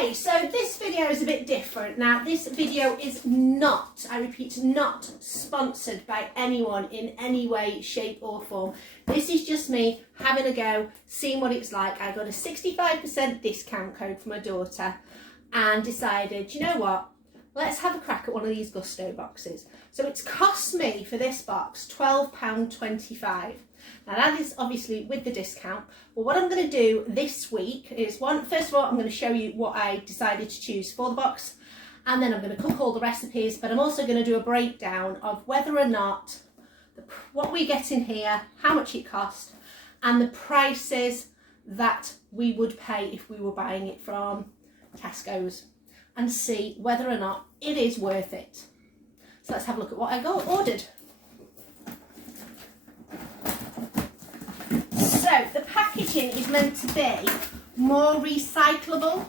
Okay, so this video is a bit different. Now, this video is not, I repeat, not sponsored by anyone in any way, shape or form. This is just me having a go, seeing what it's like. I got a 65% discount code for my daughter and decided, you know what, let's have a crack at one of these Gousto boxes. So it's cost me for this box £12.25. Now that is obviously with the discount, but what I'm going to do this week is, first of all, I'm going to show you what I decided to choose for the box, and then I'm going to cook all the recipes, but I'm also going to do a breakdown of whether or not what we get in here, how much it cost, and the prices that we would pay if we were buying it from Tesco's, and see whether or not it is worth it. So let's have a look at what I ordered. So the packaging is meant to be more recyclable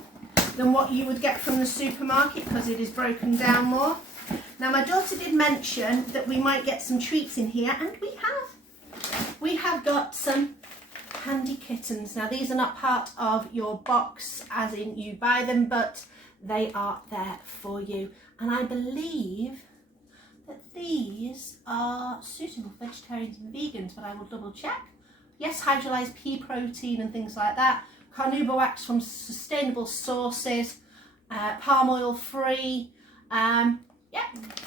than what you would get from the supermarket because it is broken down more. Now my daughter did mention that we might get some treats in here, and we have. We have got some handy kittens. Now these are not part of your box as in you buy them, but they are there for you. And I believe that these are suitable for vegetarians and vegans, but I will double check. Yes, hydrolyzed pea protein and things like that. Carnauba wax from sustainable sources. Palm oil free. Yeah,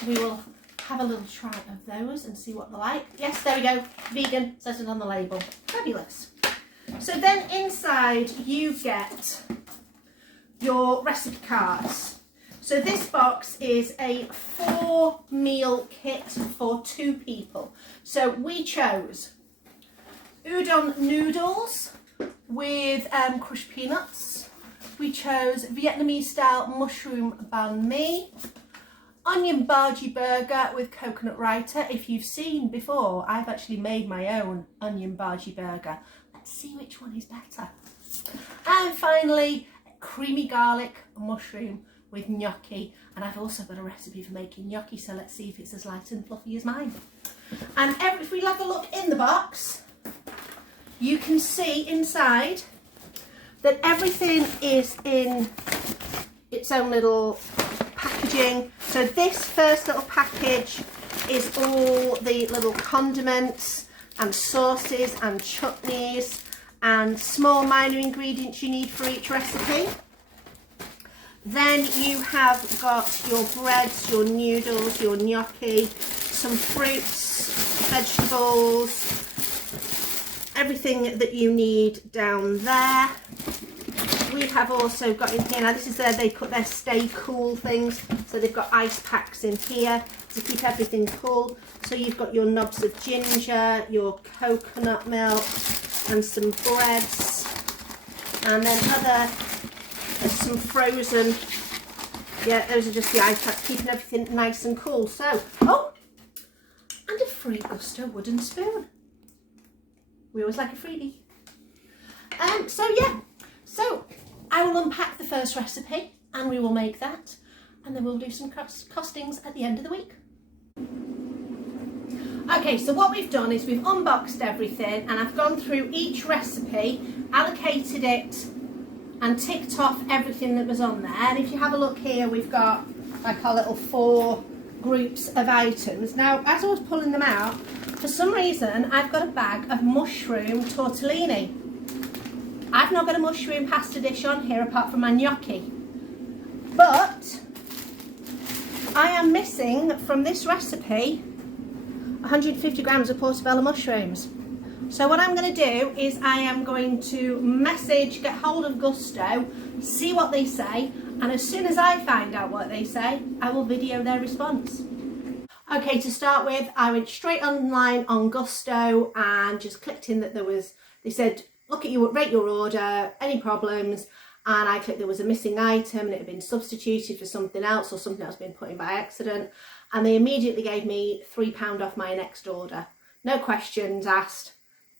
we will have a little try of those and see what they're like. Yes, there we go. Vegan, says it on the label. Fabulous. So then inside you get your recipe cards. So this box is a 4-meal kit for 2 people. So we chose udon noodles with crushed peanuts. We chose Vietnamese style mushroom banh mi, onion bhaji burger with coconut raita. If you've seen before, I've actually made my own onion bhaji burger. Let's see which one is better. And finally, creamy garlic mushroom with gnocchi. And I've also got a recipe for making gnocchi, so let's see if it's as light and fluffy as mine. And if we have a look in the box, you can see inside that everything is in its own little packaging. So this first little package is all the little condiments and sauces and chutneys and small minor ingredients you need for each recipe. Then you have got your breads, your noodles, your gnocchi, some fruits, vegetables, everything that you need down there. We have also got in here, now this is they put their stay cool things, so they've got ice packs in here to keep everything cool. So you've got your knobs of ginger, your coconut milk and some breads, and then some frozen, yeah, those are just the ice packs, keeping everything nice and cool. So, oh, and a free Gousto wooden spoon. We always like a freebie. So yeah, so I will unpack the first recipe and we will make that, and then we'll do some costings at the end of the week. Okay, so what we've done is we've unboxed everything, and I've gone through each recipe, allocated it and ticked off everything that was on there. And if you have a look here, we've got like our little 4 groups of items. Now, as I was pulling them out, for some reason, I've got a bag of mushroom tortellini. I've not got a mushroom pasta dish on here apart from my gnocchi. But I am missing from this recipe 150 grams of portobello mushrooms. So what I'm going to do is I am going to get hold of Gousto, see what they say, and as soon as I find out what they say, I will video their response. Okay, to start with, I went straight online on Gousto and just clicked in that they said, look at rate your order, any problems, and I clicked there was a missing item and it had been substituted for something else or something else been put in by accident, and they immediately gave me £3 off my next order. No questions asked,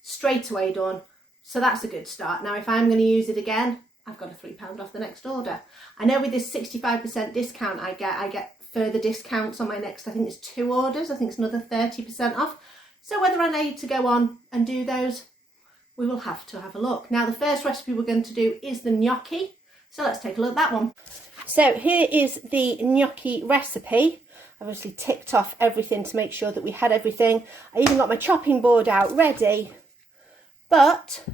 straight away done. So that's a good start. Now if I'm going to use it again, I've got a £3 off the next order. I know with this 65% discount I get further discounts on my next, I think it's 2 orders, I think it's another 30% off. So whether I need to go on and do those, we will have to have a look. Now the first recipe we're going to do is the gnocchi. So let's take a look at that one. So here is the gnocchi recipe. I've obviously ticked off everything to make sure that we had everything. I even got my chopping board out ready. But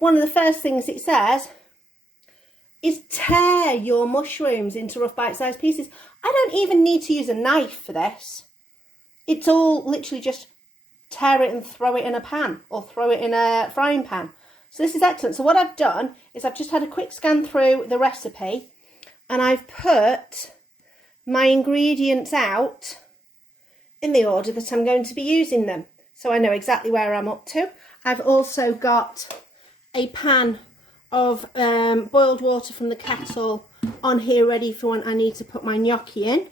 one of the first things it says is tear your mushrooms into rough bite-sized pieces. I don't even need to use a knife for this. It's all literally just tear it and throw it in a pan or throw it in a frying pan. So this is excellent. So what I've done is I've just had a quick scan through the recipe and I've put my ingredients out in the order that I'm going to be using them. So I know exactly where I'm up to. I've also got a pan of boiled water from the kettle on here ready for when I need to put my gnocchi in.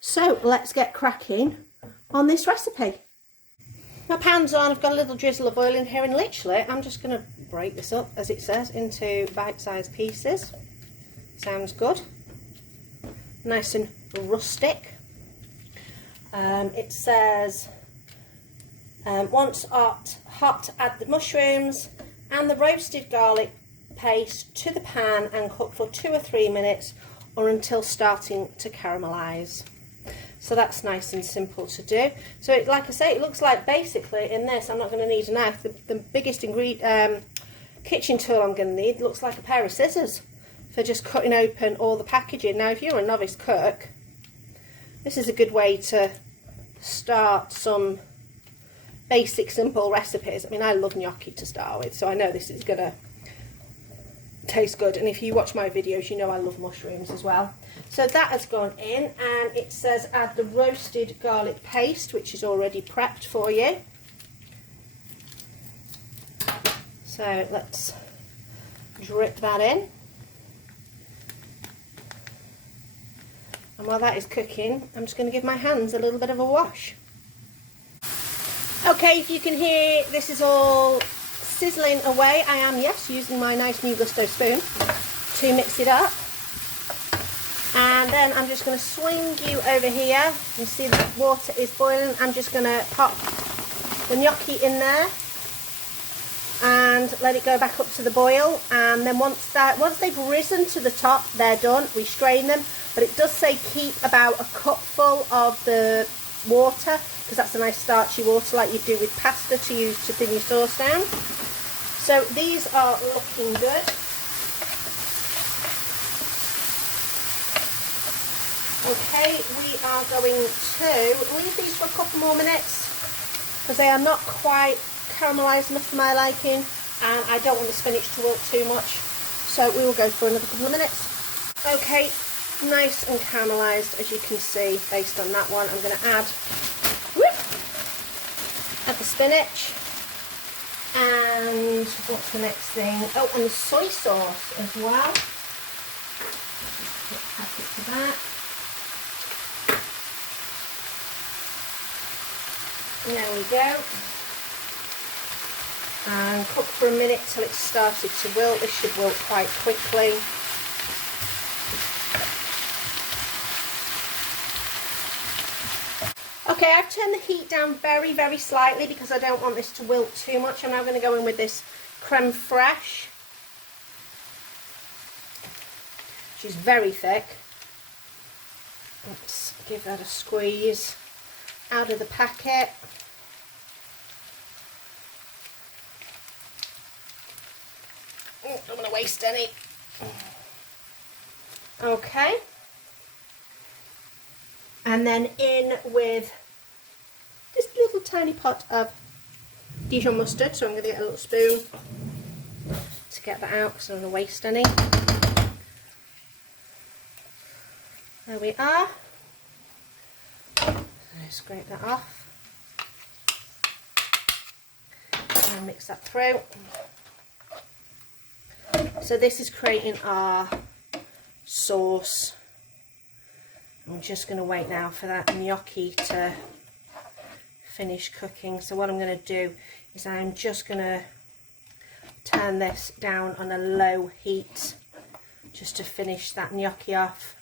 So let's get cracking on this recipe. My pan's on, I've got a little drizzle of oil in here, and literally I'm just going to break this up, as it says, into bite-sized pieces. Sounds good. Nice and rustic. It says, once hot, add the mushrooms and the roasted garlic paste to the pan and cook for 2 or 3 minutes or until starting to caramelise. So that's nice and simple to do. So like I say, it looks like basically in this I'm not going to need a knife. The biggest kitchen tool I'm going to need looks like a pair of scissors for just cutting open all the packaging. Now if you're a novice cook, this is a good way to start some basic simple recipes. I mean, I love gnocchi to start with, so I know this is going to taste good, and if you watch my videos you know I love mushrooms as well. So that has gone in, and it says add the roasted garlic paste, which is already prepped for you. So let's drip that in, and while that is cooking I'm just going to give my hands a little bit of a wash. Okay, if you can hear, this is all sizzling away. I am, yes, using my nice new Gousto spoon to mix it up. And then I'm just going to swing you over here. You see the water is boiling. I'm just going to pop the gnocchi in there and let it go back up to the boil. And then once they've risen to the top, they're done. We strain them, but it does say keep about a cupful of the water, because that's a nice starchy water like you do with pasta to use to thin your sauce down. So these are looking good. Okay, we are going to leave these for a couple more minutes because they are not quite caramelised enough for my liking, and I don't want the spinach to wilt too much. So we will go for another couple of minutes. Okay, nice and caramelised, as you can see based on that one. I'm going to add the spinach, and what's the next thing? Oh, and the soy sauce as well. Put a packet to that. There we go. And cook for a minute till it's started to wilt. This should wilt quite quickly. Okay, I've turned the heat down very, very slightly because I don't want this to wilt too much. I'm now going to go in with this creme fraiche, which is very thick. Let's give that a squeeze out of the packet. Oh, don't want to waste any. Okay. And then in with this little tiny pot of Dijon mustard. So I'm going to get a little spoon to get that out because I don't want to waste any. There we are. Scrape that off and mix that through. So this is creating our sauce. I'm just going to wait now for that gnocchi to finish cooking. So what I'm going to do is I'm just going to turn this down on a low heat just to finish that gnocchi off.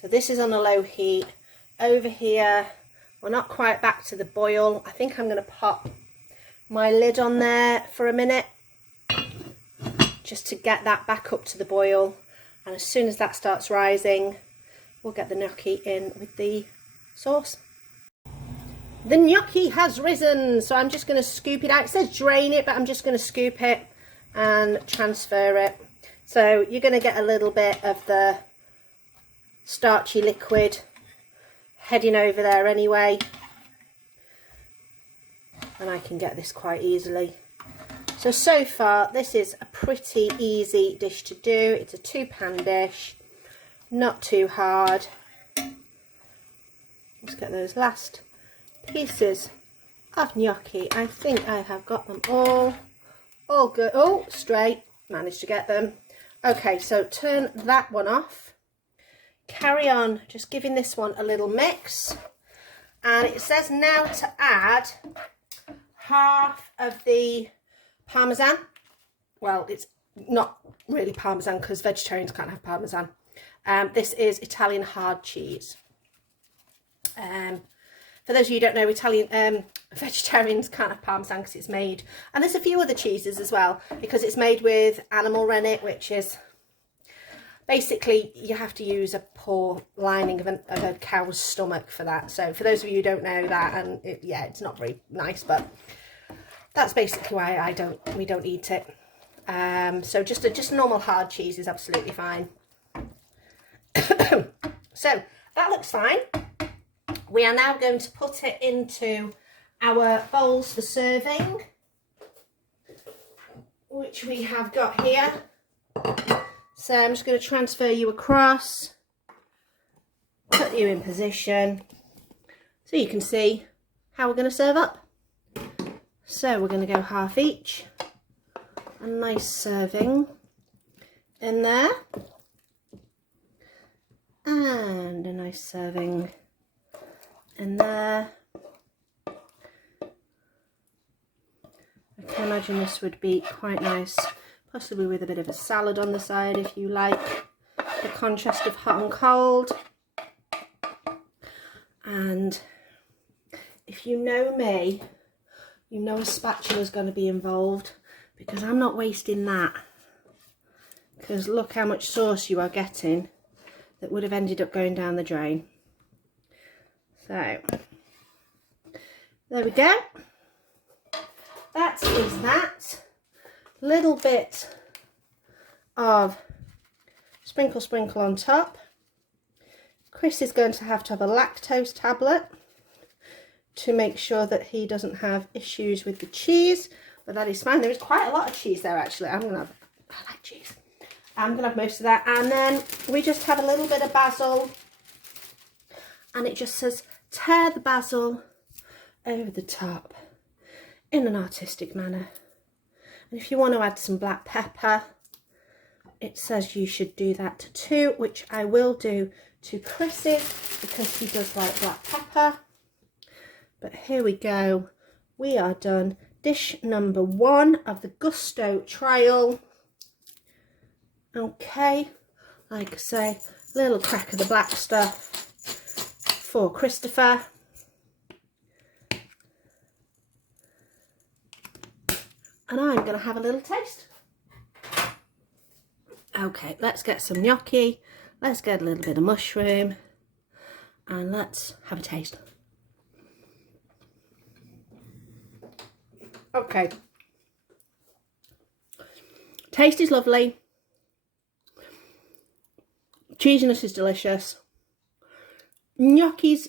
So this is on a low heat. Over here, we're not quite back to the boil. I think I'm going to pop my lid on there for a minute just to get that back up to the boil. And as soon as that starts rising, we'll get the gnocchi in with the sauce. The gnocchi has risen, so I'm just going to scoop it out. It says drain it, but I'm just going to scoop it and transfer it. So you're going to get a little bit of the starchy liquid heading over there anyway. And I can get this quite easily. So far, this is a pretty easy dish to do. It's a 2-pan dish, not too hard. Let's get those last pieces of gnocchi. I think I have got them all good. Oh, straight, managed to get them. Okay, so turn that one off. Carry on just giving this one a little mix. And it says now to add half of the Parmesan. Well, it's not really Parmesan because vegetarians can't have Parmesan. This is Italian hard cheese. For those of you who don't know, Italian vegetarians can't have Parmesan because it's made, and there's a few other cheeses as well, because it's made with animal rennet, which is basically you have to use a poor lining of a cow's stomach for that. So for those of you who don't know that, and yeah, it's not very nice, but that's basically why we don't eat it. So just normal hard cheese is absolutely fine. So that looks fine. We are now going to put it into our bowls for serving, which we have got here. So I'm just going to transfer you across, put you in position so you can see how we're going to serve up. So we're going to go half each, a nice serving in there, and a nice serving in there. I can imagine this would be quite nice, possibly with a bit of a salad on the side if you like the contrast of hot and cold. And if you know me, you know a spatula is going to be involved, because I'm not wasting that, because look how much sauce you are getting that would have ended up going down the drain. So there we go. That is that. Little bit of sprinkle on top. Chris is going to have a lactose tablet to make sure that he doesn't have issues with the cheese, but that is fine. There is quite a lot of cheese there actually. I like cheese. I'm gonna have most of that, and then we just have a little bit of basil, and it just says tear the basil over the top in an artistic manner. And if you want to add some black pepper, it says you should do that too, which I will do to Chris's because he does like black pepper. But here we go, we are done. Dish number 1 of the Gousto trial. Okay, like I say, little crack of the black stuff for Christopher. And I'm going to have a little taste. Okay, let's get some gnocchi, let's get a little bit of mushroom, and let's have a taste. Okay, taste is lovely, cheesiness is delicious. Gnocchi's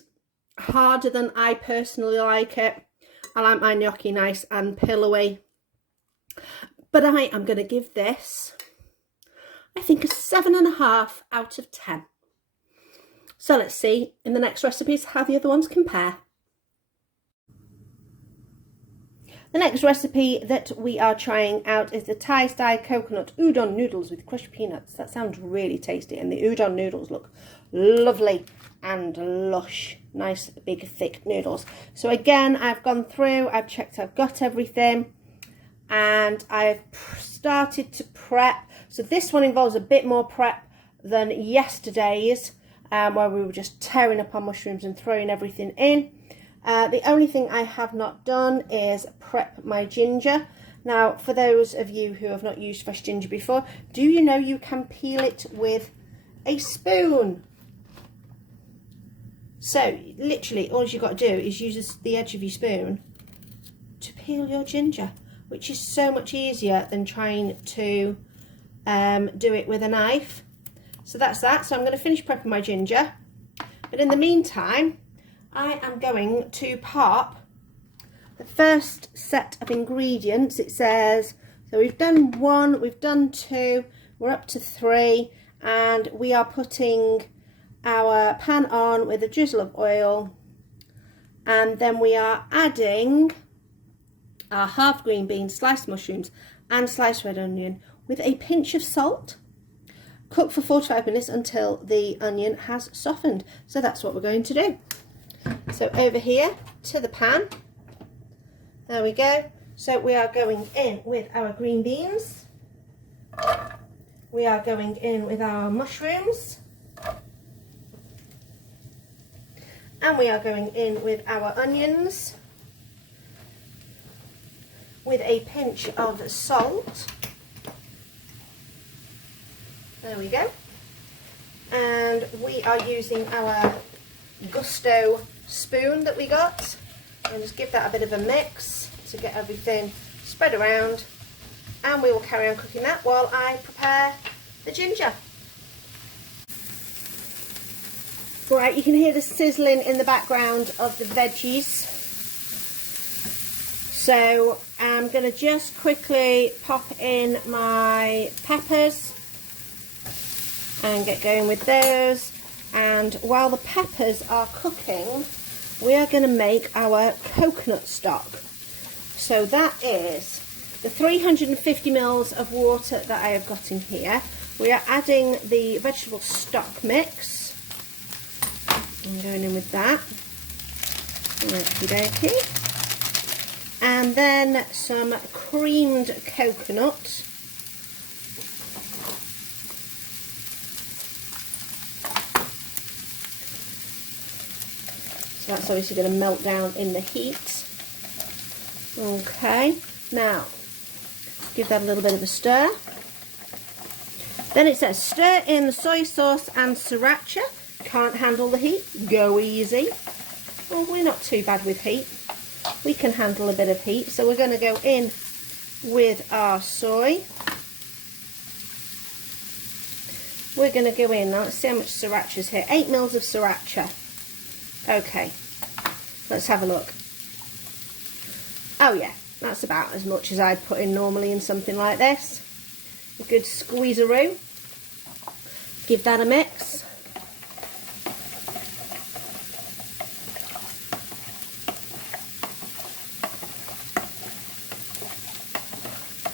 harder than I personally like it. I like my gnocchi nice and pillowy, but I am going to give this, I think, a 7.5 out of 10. So let's see in the next recipes how the other ones compare. The next recipe that we are trying out is the Thai style coconut udon noodles with crushed peanuts. That sounds really tasty, and the udon noodles look lovely and lush. Nice big thick noodles. So again, I've gone through, I've checked I've got everything, and I've started to prep. So this one involves a bit more prep than yesterday's, where we were just tearing up our mushrooms and throwing everything in. The only thing I have not done is prep my ginger. Now, for those of you who have not used fresh ginger before, do you know you can peel it with a spoon? So, literally, all you've got to do is use the edge of your spoon to peel your ginger, which is so much easier than trying to do it with a knife. So that's that. So I'm going to finish prepping my ginger. But in the meantime, I am going to pop the first set of ingredients. It says, so we've done 1, we've done 2, we're up to 3, and we are putting our pan on with a drizzle of oil, and then we are adding our half green beans, sliced mushrooms and sliced red onion with a pinch of salt. Cook for 45 minutes until the onion has softened. So that's what we're going to do. So over here to the pan, there we go. So we are going in with our green beans, we are going in with our mushrooms, and we are going in with our onions with a pinch of salt. There we go. And we are using our Gousto spoon that we got. And just give that a bit of a mix to get everything spread around. And we will carry on cooking that while I prepare the ginger. Right, you can hear the sizzling in the background of the veggies. So I'm going to just quickly pop in my peppers and get going with those. And while the peppers are cooking, we are going to make our coconut stock. So that is the 350 ml of water that I have got in here. We are adding the vegetable stock mix. I'm going in with that. Okie dokie. And then some creamed coconut. So that's obviously going to melt down in the heat. Okay, now give that a little bit of a stir. Then it says stir in the soy sauce and sriracha. Can't handle the heat? Go easy. Well, we're not too bad with heat. We can handle a bit of heat. So we're going to go in with our soy. We're going to go in, now let's see how much sriracha's here. 8 ml of sriracha. Okay, let's have a look. Oh yeah, that's about as much as I'd put in normally in something like this. A good squeezeroo. Give that a mix.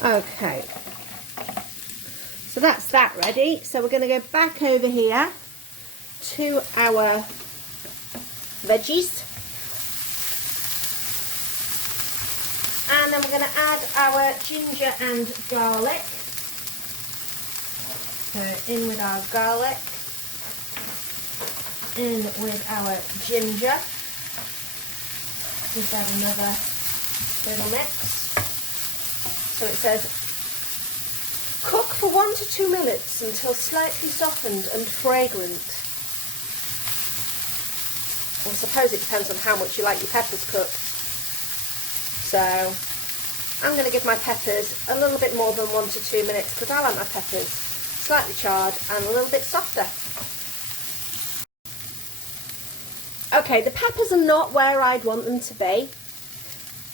Okay, so that's that ready. So we're going to go back over here to our veggies, and then we're going to add our ginger and garlic. So in with our garlic, in with our ginger. Give that another little mix. So it says cook for 1 to 2 minutes until slightly softened and fragrant. I suppose it depends on how much you like your peppers cooked. So I'm going to give my peppers a little bit more than 1 to 2 minutes because I like my peppers slightly charred and a little bit softer. Okay, the peppers are not where I'd want them to be.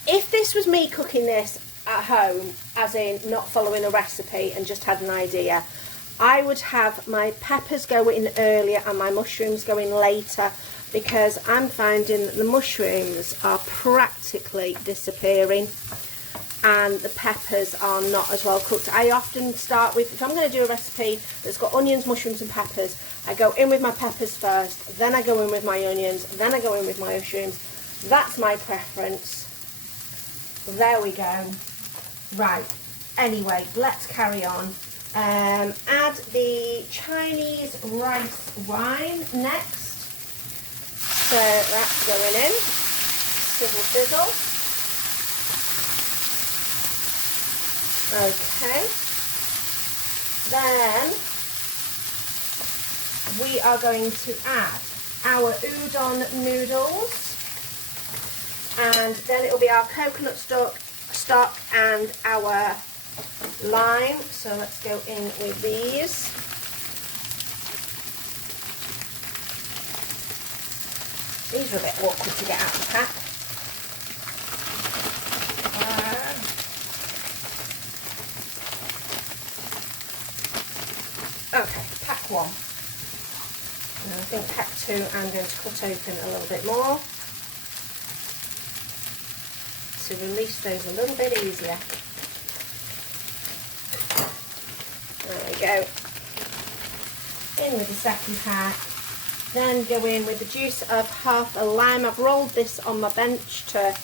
If this was me cooking this at home, as in not following a recipe and just had an idea, I would have my peppers go in earlier and my mushrooms go in later, because I'm finding that the mushrooms are practically disappearing and the peppers are not as well cooked. I often start with, if I'm going to do a recipe that's got onions, mushrooms and peppers, I go in with my peppers first, then I go in with my onions, then I go in with my mushrooms. That's my preference. There we go. Right, anyway, let's carry on. Add the Chinese rice wine next. So that's going in. Sizzle, sizzle. Okay. Then we are going to add our udon noodles. And then it'll be our coconut stock and our lime. So let's go in with these. These are a bit awkward to get out of the pack. Okay, pack 1. And I think pack 2 I'm going to cut open a little bit more to release those a little bit easier. There we go. In with the second pack. Then go in with the juice of half a lime. I've rolled this on my bench to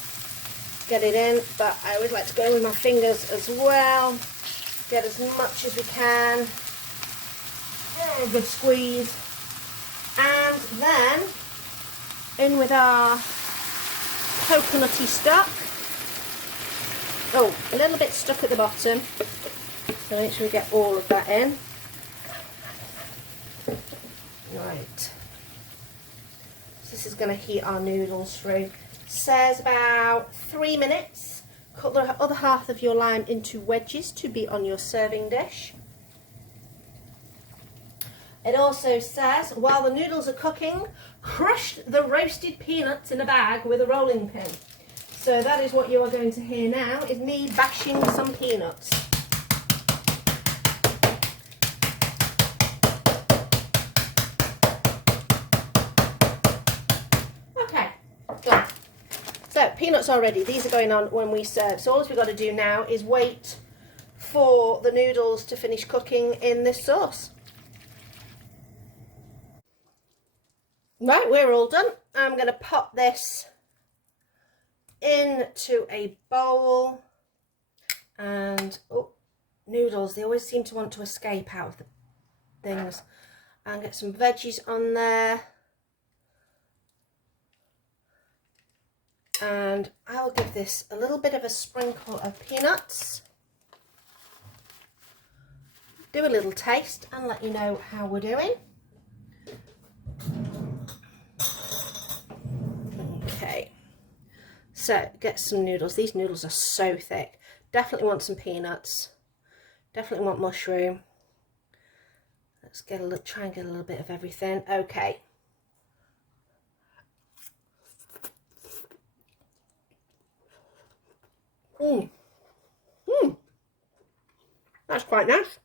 get it in, but I always like to go in with my fingers as well. Get as much as we can. A good squeeze. And then in with our coconutty stock. Oh, a little bit stuck at the bottom, so make sure we get all of that in. Right, so this is going to heat our noodles through. Says about 3 minutes. Cut the other half of your lime into wedges to be on your serving dish. It also says, while the noodles are cooking, crush the roasted peanuts in a bag with a rolling pin. So that is what you are going to hear now, is me bashing some peanuts. Okay, done. So peanuts are ready. These are going on when we serve. So all we've got to do now is wait for the noodles to finish cooking in this sauce. Right, we're all done. I'm going to pop this into a bowl, and noodles, they always seem to want to escape out of the things. And get some veggies on there, and I'll give this a little bit of a sprinkle of peanuts, do a little taste and let you know how we're doing. Okay, so get some noodles. These noodles are so thick. Definitely want some peanuts. Definitely want mushroom. Let's get a little, try and get a little bit of everything. Okay. That's quite nice.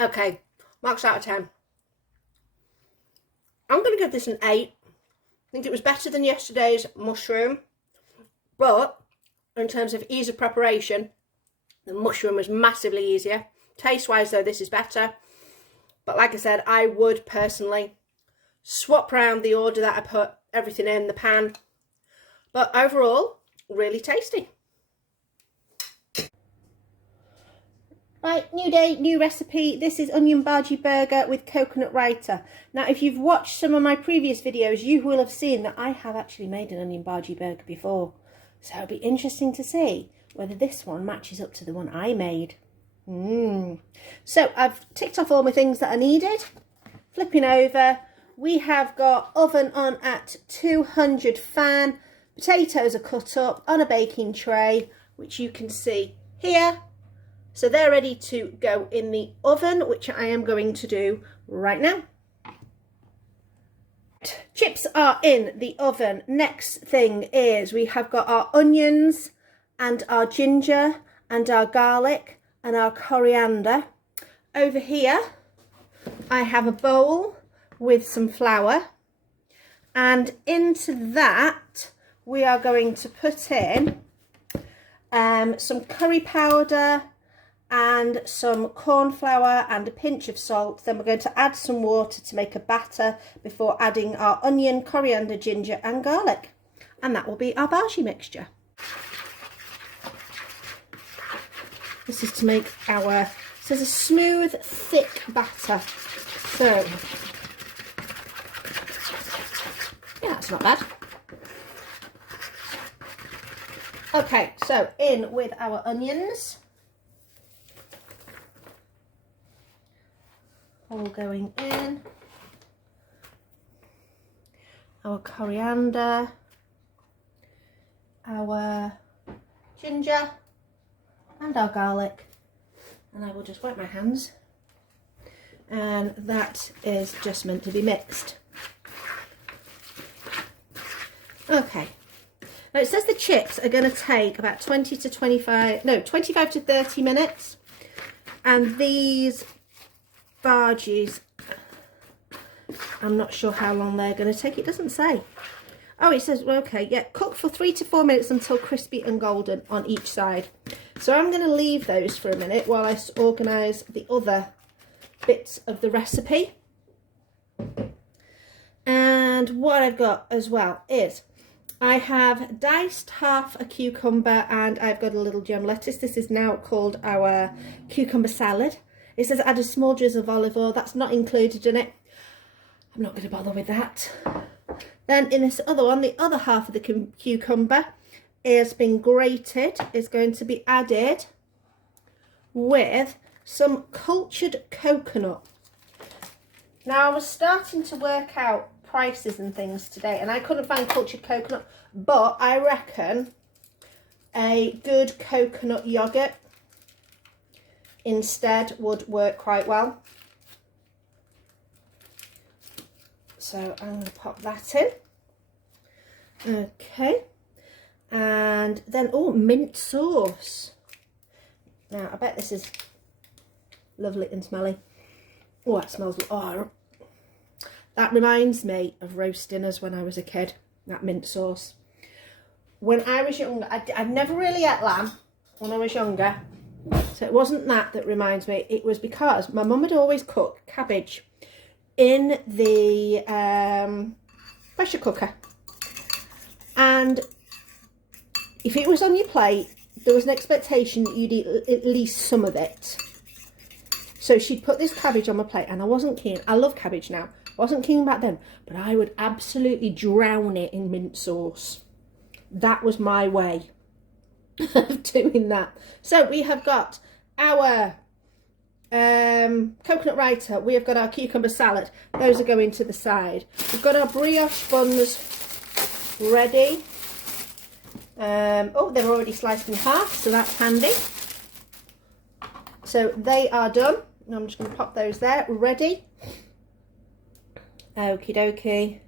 Okay, marks out of 10. I'm going to give this an 8. I think it was better than yesterday's mushroom, but in terms of ease of preparation, the mushroom was massively easier. Taste-wise, though, this is better. But like I said, I would personally swap around the order that I put everything in the pan. But overall, really tasty. Right, new day, new recipe. This is onion bhaji burger with coconut raita. Now, if you've watched some of my previous videos, you will have seen that I have actually made an onion bhaji burger before. So it'll be interesting to see whether this one matches up to the one I made. So I've ticked off all my things that I needed. Flipping over, we have got oven on at 200 fan. Potatoes are cut up on a baking tray, which you can see here. So they're ready to go in the oven, which I am going to do right now. Chips are in the oven. Next thing is we have got our onions and our ginger and our garlic and our coriander. Over here, I have a bowl with some flour, and into that we are going to put in some curry powder and some corn flour and a pinch of salt. Then we're going to add some water to make a batter before adding our onion, coriander, ginger and garlic. And that will be our bhaji mixture. This is to make our, this is a smooth, thick batter. So, yeah, that's not bad. Okay, so in with our onions. All going in. Our coriander. Our ginger. And our garlic. And I will just wipe my hands. And that is just meant to be mixed. Okay. Now it says the chips are going to take about 25 to 30 minutes. And these bhajis, I'm not sure how long they're going to take. It doesn't say. Oh, it says, well, okay, yeah, cook for 3 to 4 minutes until crispy and golden on each side. So I'm going to leave those for a minute while I organise the other bits of the recipe. And what I've got as well is I have diced half a cucumber and I've got a little gem lettuce. This is now called our cucumber salad. It says add a small drizzle of olive oil. That's not included in it. I'm not going to bother with that. Then in this other one, the other half of the cucumber is been grated, is going to be added with some cultured coconut. Now I was starting to work out prices and things today and I couldn't find cultured coconut, but I reckon a good coconut yogurt instead would work quite well. So I'm going to pop that in. Okay. And then, oh, mint sauce. Now, I bet this is lovely and smelly. Oh, that smells, oh, that reminds me of roast dinners when I was a kid, that mint sauce. When I was younger, I'd never really ate lamb when I was younger. So it wasn't that reminds me. It was because my mum had always cooked cabbage in the pressure cooker. And if it was on your plate, there was an expectation that you'd eat at least some of it. So she'd put this cabbage on my plate and I wasn't keen. I love cabbage now. I wasn't keen back then, but I would absolutely drown it in mint sauce. That was my way of doing that. So we have got our coconut raita, we have got our cucumber salad, those are going to the side. We've got our brioche buns ready. Oh, they're already sliced in half, so that's handy. So they are done. I'm just going to pop those there, ready. Okie dokie.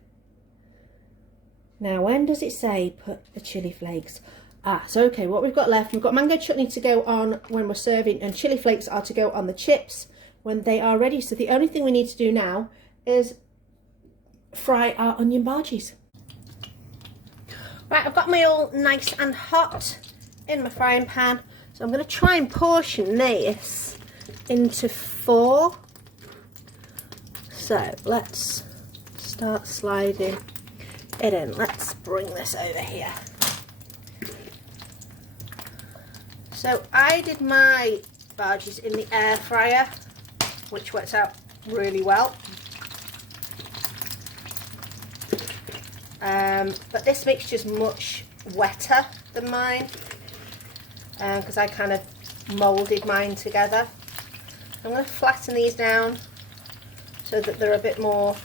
Now, when does it say put the chilli flakes? Ah, so okay, what we've got left, we've got mango chutney to go on when we're serving, and chilli flakes are to go on the chips when they are ready. So the only thing we need to do now is fry our onion bhajis. Right, I've got my all nice and hot in my frying pan. So I'm going to try and portion this into 4. So let's start sliding it in. Let's bring this over here. So I did my bhajis in the air fryer, which works out really well. But this mixture is much wetter than mine because I kind of moulded mine together. I'm going to flatten these down so that they're a bit more,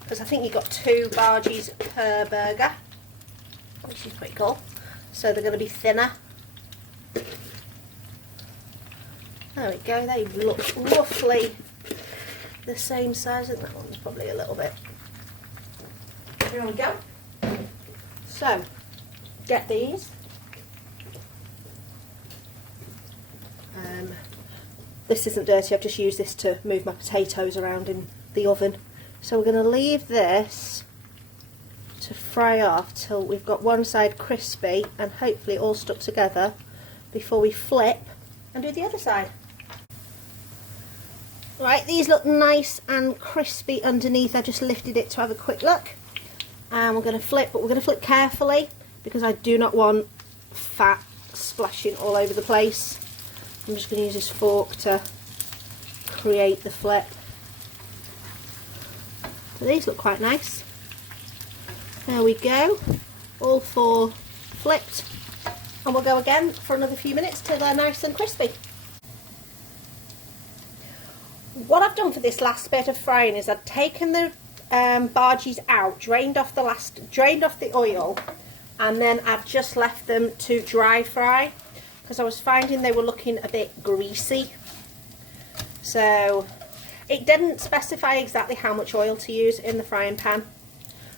because I think you've got 2 bhajis per burger, which is pretty cool. So they're going to be thinner. There we go, they look roughly the same size, and that one's probably a little bit. There we go. So, get these. This isn't dirty, I've just used this to move my potatoes around in the oven. So we're going to leave this to fry off till we've got one side crispy and hopefully all stuck together before we flip and do the other side. Right, these look nice and crispy underneath. I just lifted it to have a quick look. And we're going to flip, but we're going to flip carefully because I do not want fat splashing all over the place. I'm just going to use this fork to create the flip. So these look quite nice. There we go. All 4 flipped. and we'll go again for another few minutes till they're nice and crispy. What I've done for this last bit of frying is I've taken the bhajis out, drained off the oil, and then I've just left them to dry fry because I was finding they were looking a bit greasy. So it didn't specify exactly how much oil to use in the frying pan,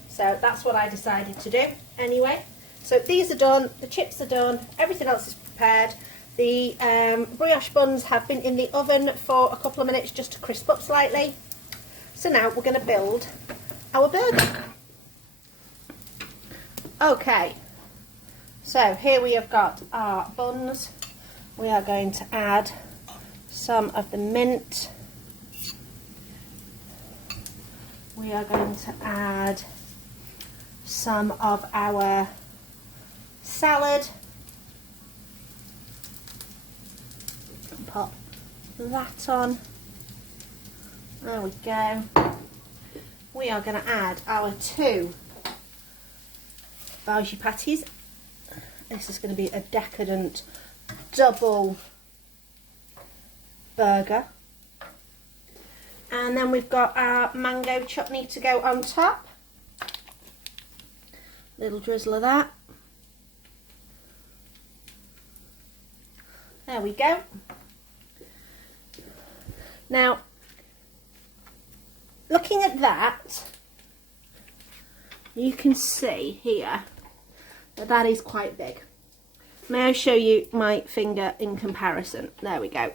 so that's what I decided to do anyway. So these are done, the chips are done, everything else is prepared. The brioche buns have been in the oven for a couple of minutes just to crisp up slightly. So now we're going to build our burger. Okay, so here we have got our buns. We are going to add some of the mint. We are going to add some of our salad. Pop that on. There we go. We are going to add our 2 bhaji patties. This is going to be a decadent double burger. And then we've got our mango chutney to go on top. Little drizzle of that. There we go. Now, looking at that, you can see here that that is quite big. May I show you my finger in comparison? There we go.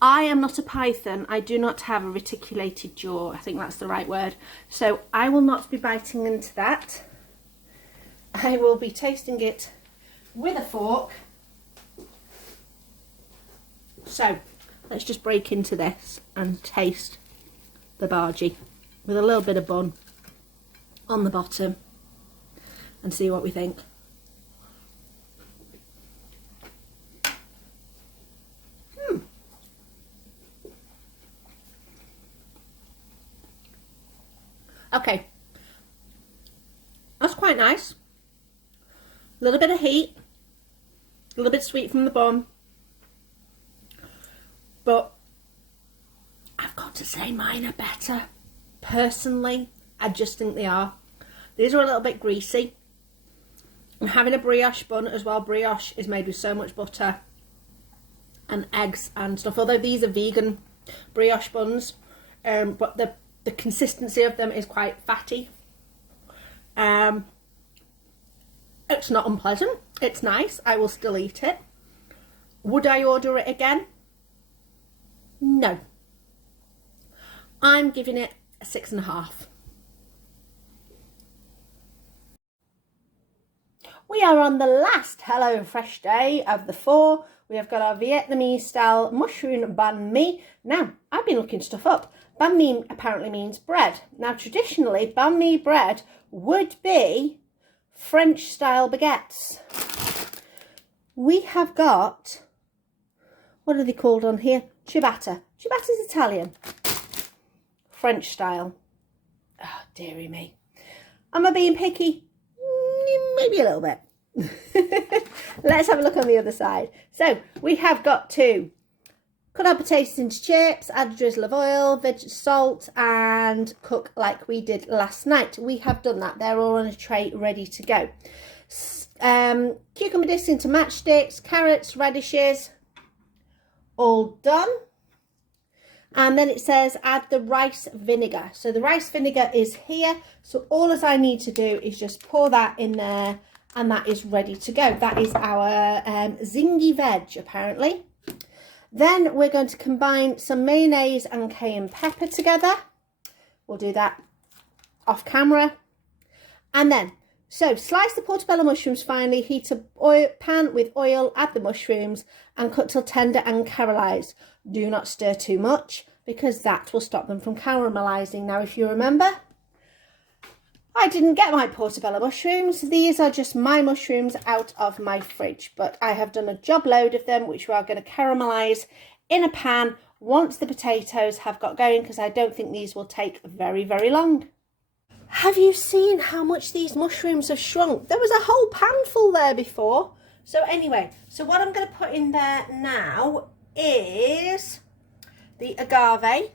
I am not a python. I do not have a reticulated jaw. I think that's the right word. So I will not be biting into that. I will be tasting it with a fork. So let's just break into this and taste the bhaji with a little bit of bun on the bottom and see what we think. Okay, that's quite nice. A little bit of heat, a little bit sweet from the bun, but I've got to say mine are better. Personally, I just think they are. These are a little bit greasy. And having a brioche bun as well, brioche is made with so much butter and eggs and stuff, although these are vegan brioche buns, but the consistency of them is quite fatty. It's not unpleasant, it's nice, I will still eat it. Would I order it again? No. I'm giving it a 6.5. We are on the last Hello Fresh day of the 4. We have got our Vietnamese style mushroom banh mi. Now, I've been looking stuff up. Banh mi apparently means bread. Now, traditionally, banh mi bread would be French style baguettes. We have got, what are they called on here? Ciabatta. Ciabatta's Italian. French style. Oh, dearie me. Am I being picky? Maybe a little bit. Let's have a look on the other side. So we have got to cut our potatoes into chips, add a drizzle of oil, salt, and cook like we did last night. We have done that. They're all on a tray ready to go. Cucumber discs into matchsticks, carrots, radishes, all done. And then it says add the rice vinegar. So the rice vinegar is here. So all as I need to do is just pour that in there and that is ready to go. That is our zingy veg apparently. Then we're going to combine some mayonnaise and cayenne pepper together. We'll do that off camera. And then, so slice the portobello mushrooms finely, heat a pan with oil, add the mushrooms and cut till tender and caramelized. Do not stir too much because that will stop them from caramelizing. Now, if you remember, I didn't get my portobello mushrooms. These are just my mushrooms out of my fridge, but I have done a job load of them, which we are going to caramelize in a pan once the potatoes have got going, because I don't think these will take very, very long. Have you seen how much these mushrooms have shrunk? There was a whole pan full there before. So anyway, so what I'm going to put in there now is the agave.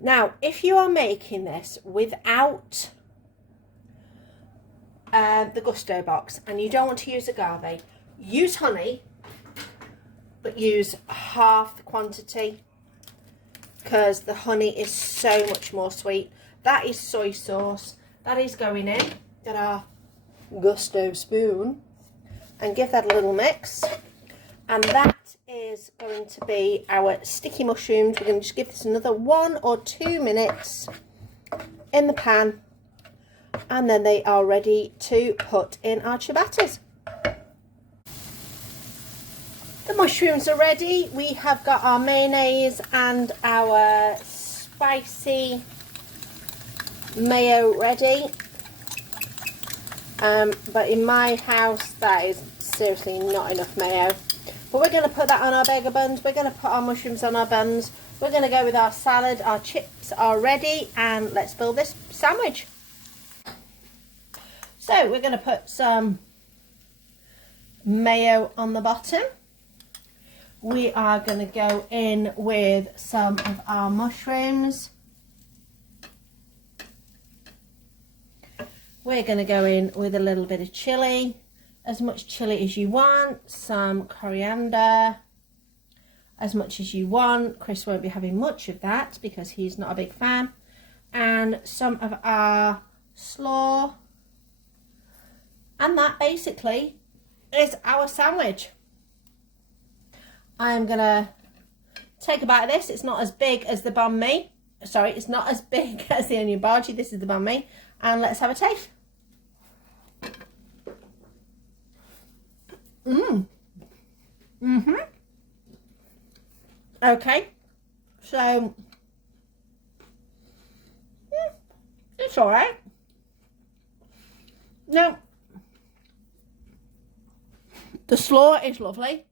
Now, if you are making this without the Gousto box and you don't want to use agave, use honey, but use half the quantity because the honey is so much more sweet. That is soy sauce. That is going in. Get our Gousto spoon and give that a little mix. And that is going to be our sticky mushrooms. We're going to just give this another 1 or 2 minutes in the pan. And then they are ready to put in our ciabattas. The mushrooms are ready. We have got our mayonnaise and our spicy mayo ready. But in my house, that is seriously not enough mayo. But we're going to put that on our burger buns. We're going to put our mushrooms on our buns. We're going to go with our salad. Our chips are ready. And let's build this sandwich. So we're going to put some mayo on the bottom. We are going to go in with some of our mushrooms. We're going to go in with a little bit of chilli, as much chilli as you want, some coriander, as much as you want. Chris won't be having much of that because he's not a big fan. And some of our slaw. And that basically is our sandwich. I'm going to take a bite of this. It's not as big as the banh mi. Sorry, it's not as big as the onion bhaji. This is the banh mi. And let's have a taste. Okay, so it's all right. Now, the slaw is lovely.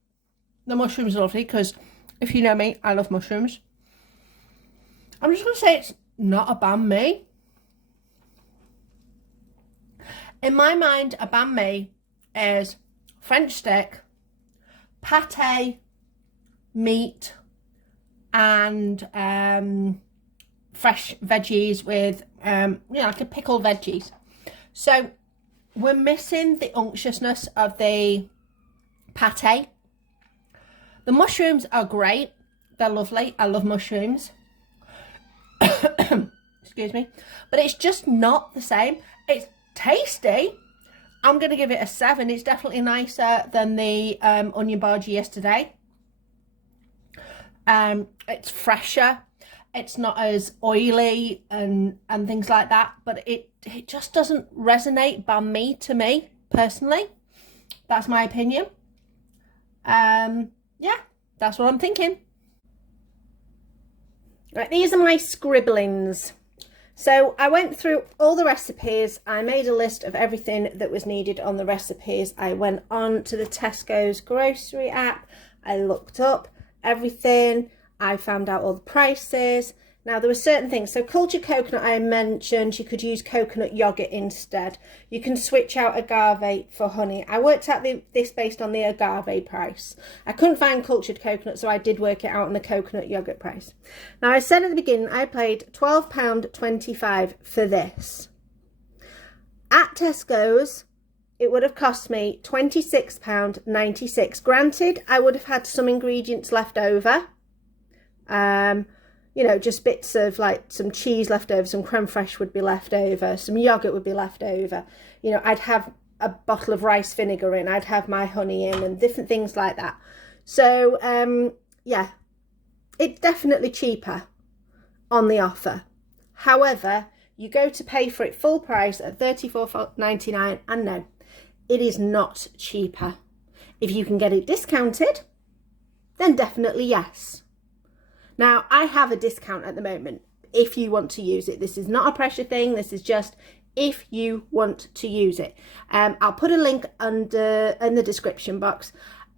The mushrooms are lovely because if you know me, I love mushrooms. I'm just going to say it's not a banh mi. In my mind, a banh mi is French stick, pate, meat, and fresh veggies with, like a pickled veggies. So we're missing the unctuousness of the pate. The mushrooms are great. They're lovely. I love mushrooms. Excuse me. But it's just not the same. It's tasty. I'm going to give it a 7. It's definitely nicer than the onion bhaji yesterday. It's fresher. It's not as oily and things like that. But it just doesn't resonate banh mi to me, personally. That's my opinion. Yeah, that's what I'm thinking. Right, these are my scribblings. So I went through all the recipes. I made a list of everything that was needed on the recipes. I went on to the Tesco's grocery app. I looked up everything. I found out all the prices. Now, there were certain things. So cultured coconut, I mentioned, you could use coconut yogurt instead. You can switch out agave for honey. I worked out this based on the agave price. I couldn't find cultured coconut, so I did work it out on the coconut yogurt price. Now, I said at the beginning, I paid £12.25 for this. At Tesco's, it would have cost me £26.96. Granted, I would have had some ingredients left over. You know, just bits of like some cheese left over, some creme fraiche would be left over, some yogurt would be left over. You know, I'd have a bottle of rice vinegar in, I'd have my honey in and different things like that. So, yeah, it's definitely cheaper on the offer. However, you go to pay for it full price at $34.99 and no, it is not cheaper. If you can get it discounted, then definitely yes. Now, I have a discount at the moment if you want to use it. This is not a pressure thing. This is just if you want to use it. I'll put a link in the description box.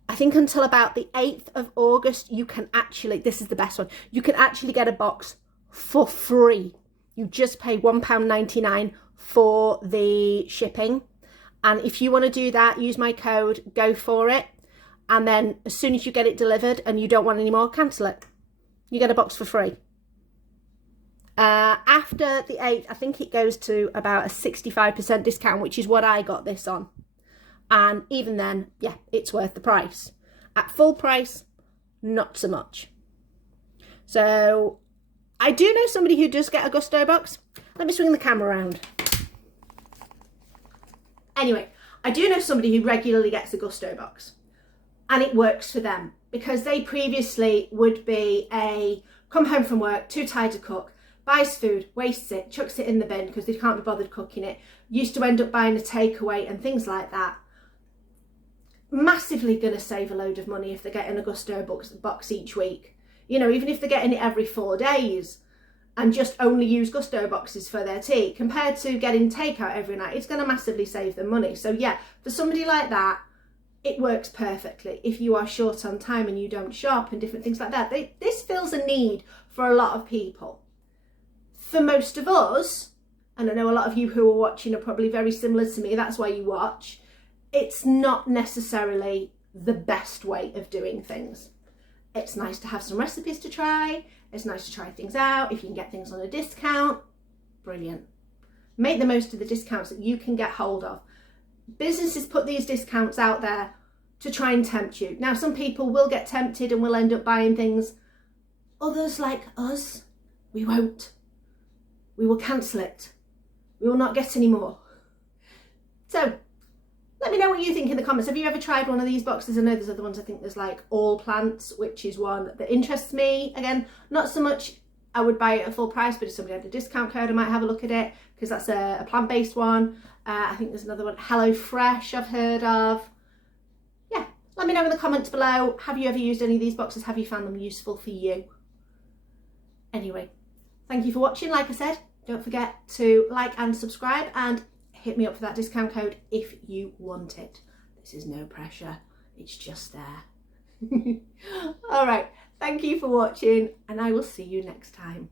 I think until about the 8th of August, you can actually, this is the best one, you can actually get a box for free. You just pay £1.99 for the shipping. And if you want to do that, use my code, go for it. And then as soon as you get it delivered and you don't want any more, cancel it. You get a box for free. After the 8th, I think it goes to about a 65% discount, which is what I got this on. And even then, yeah, it's worth the price. At full price, not so much. So I do know somebody who does get a Gousto box. Let me swing the camera around. Anyway, I do know somebody who regularly gets a Gousto box, and it works for them because they previously would be come home from work, too tired to cook, buys food, wastes it, chucks it in the bin because they can't be bothered cooking it, used to end up buying a takeaway and things like that. Massively going to save a load of money if they're getting a Gousto box each week. You know, even if they're getting it every 4 days and just only use Gousto boxes for their tea, compared to getting takeout every night, it's going to massively save them money. So yeah, for somebody like that, it works perfectly. If you are short on time and you don't shop and different things like that, this fills a need for a lot of people. For most of us, and I know a lot of you who are watching are probably very similar to me, that's why you watch, it's not necessarily the best way of doing things. It's nice to have some recipes to try. It's nice to try things out. If you can get things on a discount, brilliant. Make the most of the discounts that you can get hold of. Businesses put these discounts out there to try and tempt you. Now, some people will get tempted and will end up buying things. Others, like us, we won't. We will cancel it. We will not get any more. So, let me know what you think in the comments. Have you ever tried one of these boxes? I know there's other ones. I think there's like all plants, which is one that interests me. Again, not so much I would buy it at full price, but if somebody had the discount code, I might have a look at it because that's a plant-based one. I think there's another one, Hello Fresh, I've heard of. Yeah, let me know in the comments below. Have you ever used any of these boxes? Have you found them useful for you? Anyway, thank you for watching. Like I said, don't forget to like and subscribe and hit me up for that discount code if you want it. This is no pressure, it's just there. All right, thank you for watching and I will see you next time.